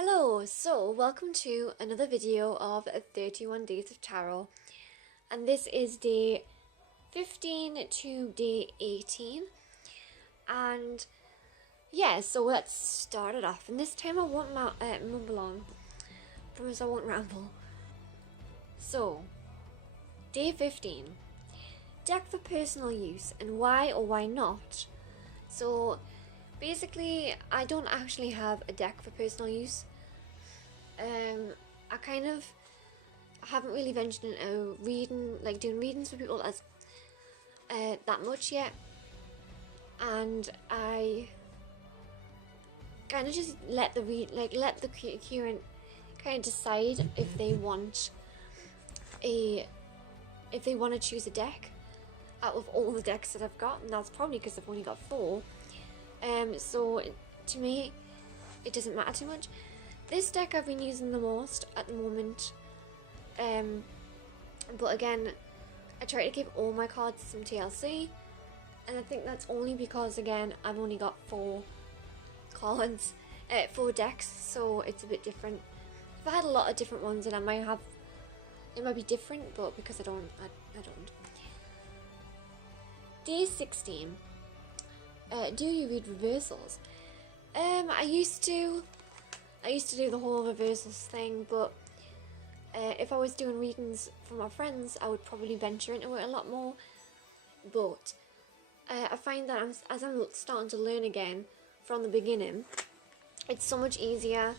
Hello, so welcome to another video of 31 Days of Tarot, and this is day 15 to day 18, and yeah, so let's start it off, and this time I won't mumble on, promise I won't ramble. So, day 15, deck for personal use, and why or why not. So, basically, I don't actually have a deck for personal use. I kind of haven't really ventured into doing readings for people as that much yet, and I kind of just let the current kind of decide if they want to choose a deck out of all the decks that I've got, and that's probably because I've only got 4. So to me, it doesn't matter too much. This deck I've been using the most at the moment, but again, I try to give all my cards some TLC, and I think that's only because, again, I've only got 4 cards, 4 decks, so it's a bit different. If I had a lot of different ones, then it might be different, but because I don't. Day 16. Do you read reversals? I used to do the whole reversals thing, but if I was doing readings for my friends, I would probably venture into it a lot more. But I find that as I'm starting to learn again from the beginning, it's so much easier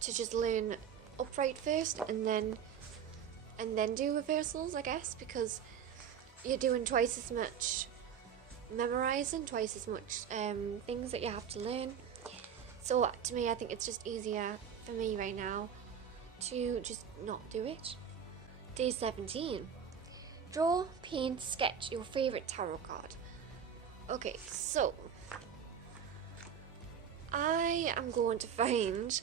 to just learn upright first and then do reversals, I guess, because you're doing twice as much memorizing, twice as much things that you have to learn. So to me, I think it's just easier for me right now to just not do it. Day 17. Draw, paint, sketch your favourite tarot card. Okay, so I am going to find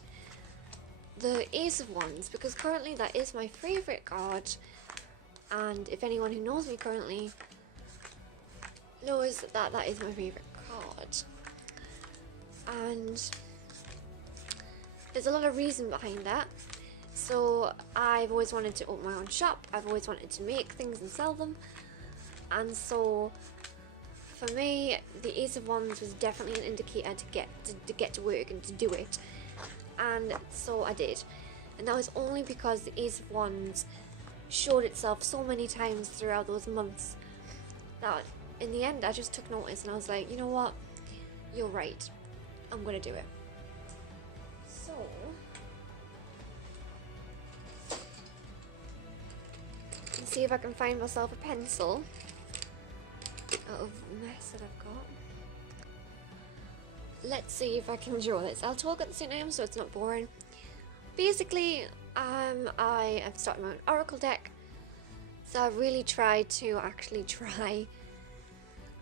the Ace of Wands, because currently that is my favourite card, and if anyone who knows me currently knows that that is my favourite card. And there's a lot of reason behind that. So I've always wanted to open my own shop, I've always wanted to make things and sell them, and so for me the Ace of Wands was definitely an indicator to get to work and to do it, and so I did. And that was only because the Ace of Wands showed itself so many times throughout those months that in the end I just took notice and I was like, you know what, you're right, I'm gonna do it. So let's see if I can find myself a pencil out of the mess that I've got. Let's see if I can draw this. I'll talk at the same time so it's not boring. Basically, I have started my own oracle deck, so I've really tried to try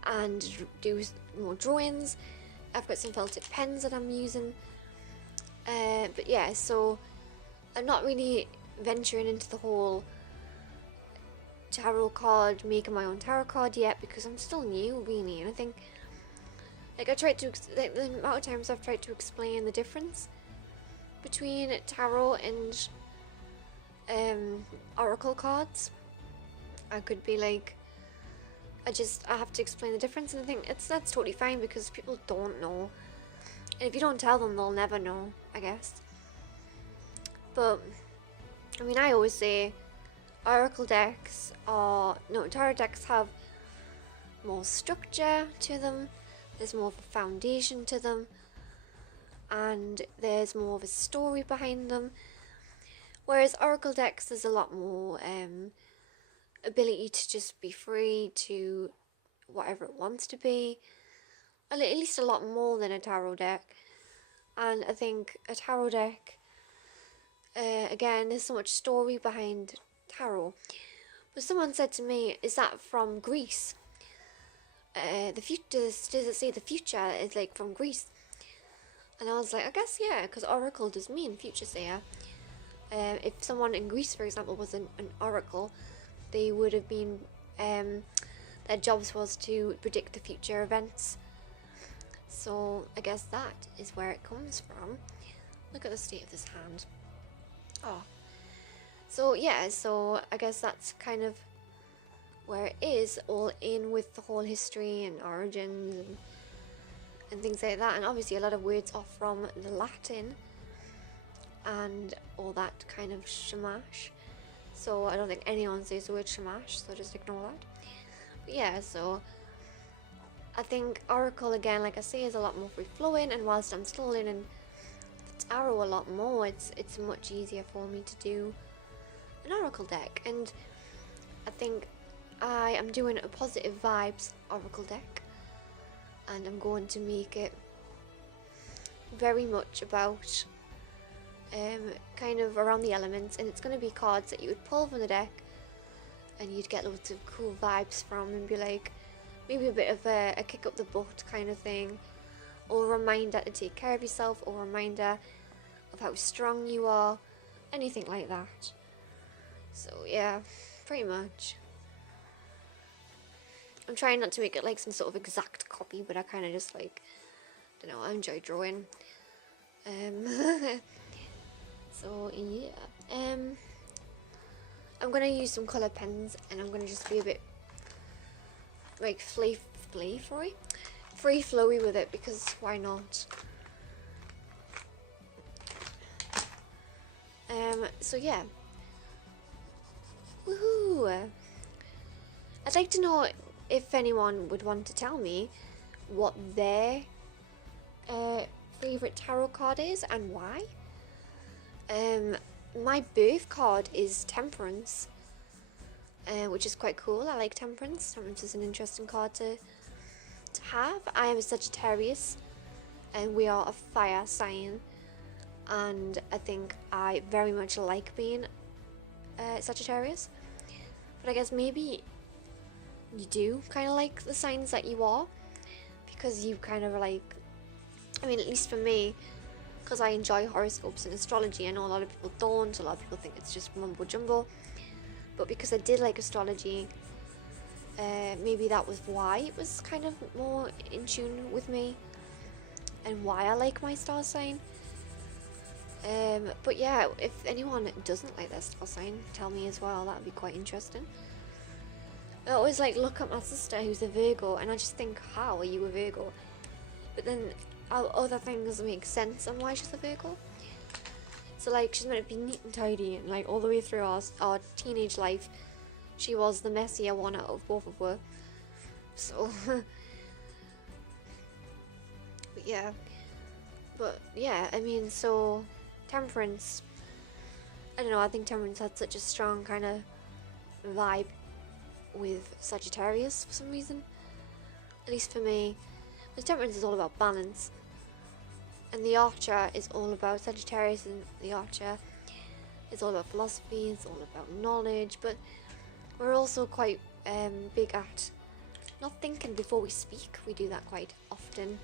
and do more drawings. I've got some felt tip pens that I'm using, but yeah, so I'm not really venturing into the whole tarot card, making my own tarot card yet, because I'm still new really, and I think the amount of times I've tried to explain the difference between tarot and oracle cards, I could be like, I have to explain the difference, and I think that's totally fine because people don't know, and if you don't tell them, they'll never know, I guess. But I mean, I always say tarot decks have more structure to them, there's more of a foundation to them, and there's more of a story behind them, whereas oracle decks, there's a lot more ability to just be free to whatever it wants to be, at least a lot more than a tarot deck. And I think a tarot deck, again, there's so much story behind tarot. But someone said to me, is that from Greece? Does it say the future is like from Greece? And I was like, I guess yeah, because oracle does mean future sayer. If someone in Greece, for example, was an oracle, they would have been, their jobs was to predict the future events. So I guess that is where it comes from. Look at the state of this hand. Oh. So yeah, so I guess that's kind of where it is, all in with the whole history and origins and things like that. And obviously a lot of words are from the Latin and all that kind of shamash. So I don't think anyone says the word shamash, so just ignore that. But yeah, so I think Oracle, again, like I say, is a lot more free-flowing, and whilst I'm still learning the Tarot a lot more, it's much easier for me to do an Oracle deck. And I think I am doing a positive vibes Oracle deck, and I'm going to make it very much about kind of around the elements, and it's going to be cards that you would pull from the deck and you'd get loads of cool vibes from, and be like maybe a bit of a kick up the butt kind of thing, or a reminder to take care of yourself, or a reminder of how strong you are, anything like that. So yeah, pretty much. I'm trying not to make it like some sort of exact copy, but I kind of just like, I don't know, I enjoy drawing. So yeah, I'm gonna use some colour pens, and I'm gonna just be a bit like free flowy with it, because why not? So yeah, woohoo! I'd like to know if anyone would want to tell me what their favourite tarot card is and why. My birth card is Temperance, which is quite cool. I like Temperance. Temperance is an interesting card to have. I am a Sagittarius, and we are a fire sign, and I think I very much like being Sagittarius. But I guess maybe you do kind of like the signs that you are, because you kind of like, I mean, at least for me, because I enjoy horoscopes and astrology. I know a lot of people don't, a lot of people think it's just mumbo jumbo, but because I did like astrology, maybe that was why it was kind of more in tune with me, and why I like my star sign. But yeah, if anyone doesn't like their star sign, tell me as well. That would be quite interesting. I always like look at my sister who's a Virgo, and I just think, how are you a Virgo? But then other things make sense on why she's a Virgo. So like, she's meant to be neat and tidy, and like all the way through our teenage life, she was the messier one out of both of her. So but yeah, I mean, so Temperance, I don't know, I think Temperance had such a strong kind of vibe with Sagittarius for some reason, at least for me. Because Temperance is all about balance, and the Archer is all about Sagittarius, and the Archer is all about philosophy, it's all about knowledge, but we're also quite big at not thinking before we speak. We do that quite often,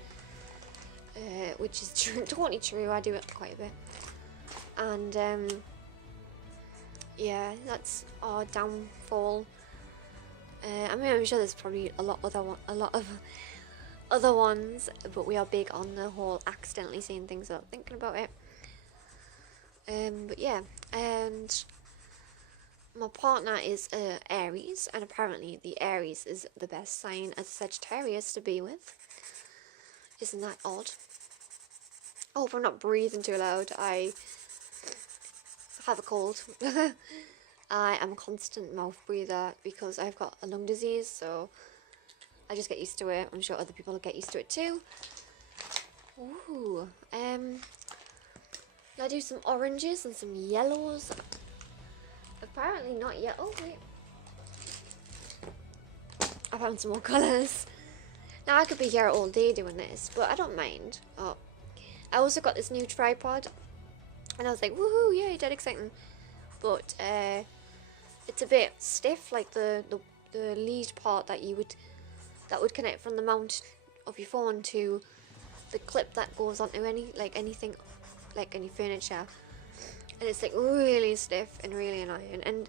which is totally true. I do it quite a bit, and yeah, that's our downfall. I mean, I'm sure there's probably a lot of other ones, but we are big on the whole accidentally saying things without thinking about it. But yeah, and my partner is Aries, and apparently the Aries is the best sign as a Sagittarius to be with. Isn't that odd? I hope I'm not breathing too loud. I have a cold. I am a constant mouth breather because I've got a lung disease, so I just get used to it. I'm sure other people will get used to it too. Ooh, I do some oranges and some yellows. Apparently not yet. Oh wait, I found some more colours. Now I could be here all day doing this, but I don't mind. Oh, I also got this new tripod, and I was like, woohoo, yay, dead exciting. But it's a bit stiff, like the lead part that would connect from the mount of your phone to the clip that goes onto anything, like any furniture, and it's like really stiff and really annoying. And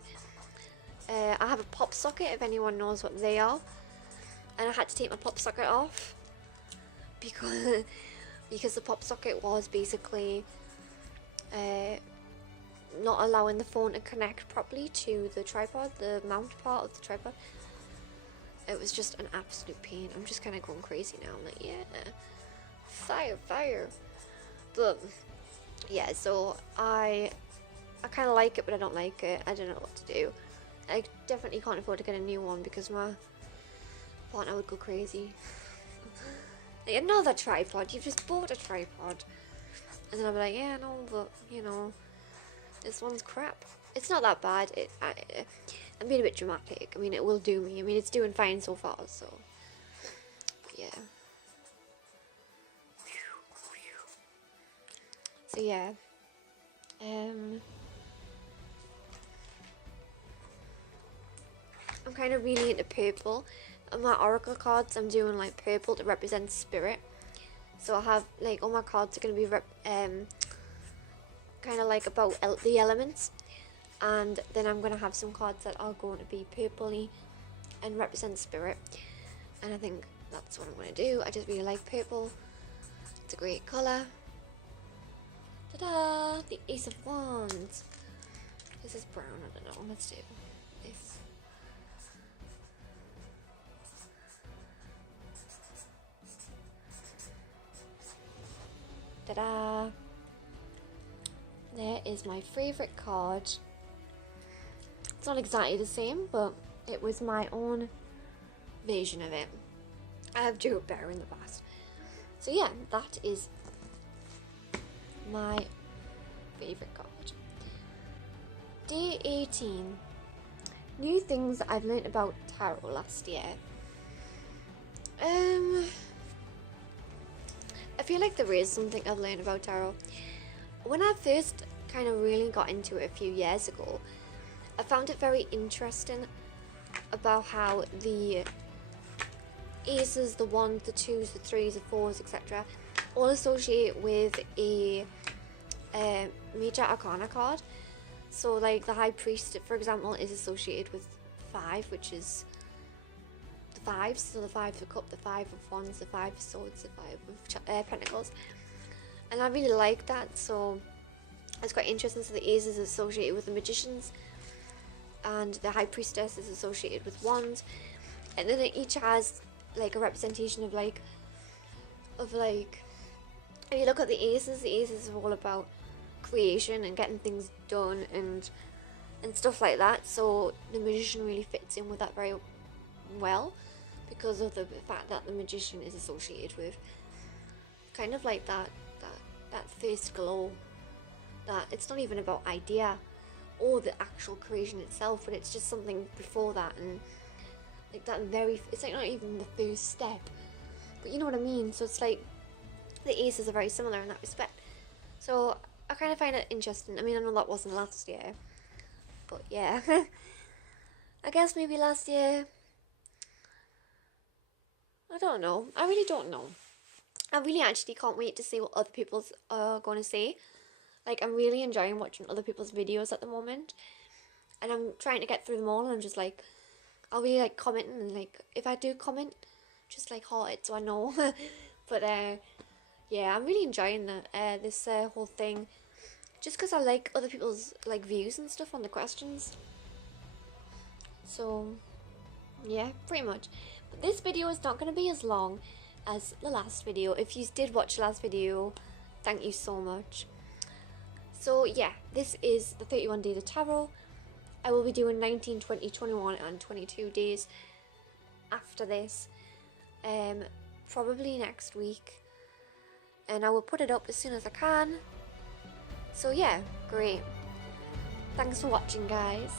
I have a pop socket, if anyone knows what they are, and I had to take my pop socket off because the pop socket was basically not allowing the phone to connect properly to the tripod, the mount part of the tripod. It was just an absolute pain. I'm just kind of going crazy now. I'm like, yeah, fire. But yeah, so I kind of like it, but I don't like it. I don't know what to do. I definitely can't afford to get a new one because my partner would go crazy. Like, another tripod? You've just bought a tripod. And then I'll be like, yeah, no, but, you know, this one's crap. It's not that bad. I'm being a bit dramatic. I mean, it will do me. I mean, it's doing fine so far, so, yeah. So, yeah. I'm kind of really into purple. On my oracle cards, I'm doing like purple to represent spirit. So I have like all my cards are going to be kind of like about the elements, and then I'm going to have some cards that are going to be purpley and represent spirit. And I think that's what I'm going to do. I just really like purple. It's a great colour. Ta-da! The Ace of Wands. This is brown. I don't know. Let's do this. Ta-da! There is my favourite card. It's not exactly the same, but it was my own version of it. I have drew it better in the past. So yeah, that is my favourite card. Day 18. New things that I've learnt about tarot last year. I feel like there is something I've learned about tarot. When I first kind of really got into it a few years ago, I found it very interesting about how the aces, the ones, the twos, the threes, the fours, etc. all associate with a major arcana card. So like the High Priest, for example, is associated with 5, which is the fives. So the 5 of cup, the 5 of wands, the 5 of swords, the 5 of pentacles. And I really like that, so it's quite interesting. So the ace is associated with the magicians, and the High Priestess is associated with wands. And then it each has like a representation of like if you look at the aces are all about creation and getting things done and stuff like that. So the magician really fits in with that very well, because of the fact that the magician is associated with kind of like that first glow, that it's not even about idea or the actual creation itself, but it's just something before that, and like that it's like not even the first step, but you know what I mean. So it's like the aces are very similar in that respect. So I kind of find it interesting. I mean, I know that wasn't last year, but yeah. I guess maybe last year. I don't know. I really don't know. I really actually can't wait to see what other people are going to say. Like, I'm really enjoying watching other people's videos at the moment, and I'm trying to get through them all, and I'm just like, I'll be like commenting, and like, if I do comment, just like heart it so I know. But yeah, I'm really enjoying this whole thing, just because I like other people's like views and stuff on the questions. So yeah, pretty much. But this video is not going to be as long as the last video. If you did watch the last video, thank you so much. So yeah, this is the 31 days of tarot. I will be doing 19, 20, 21 and 22 days after this, probably next week, and I will put it up as soon as I can. So yeah, great. Thanks for watching, guys.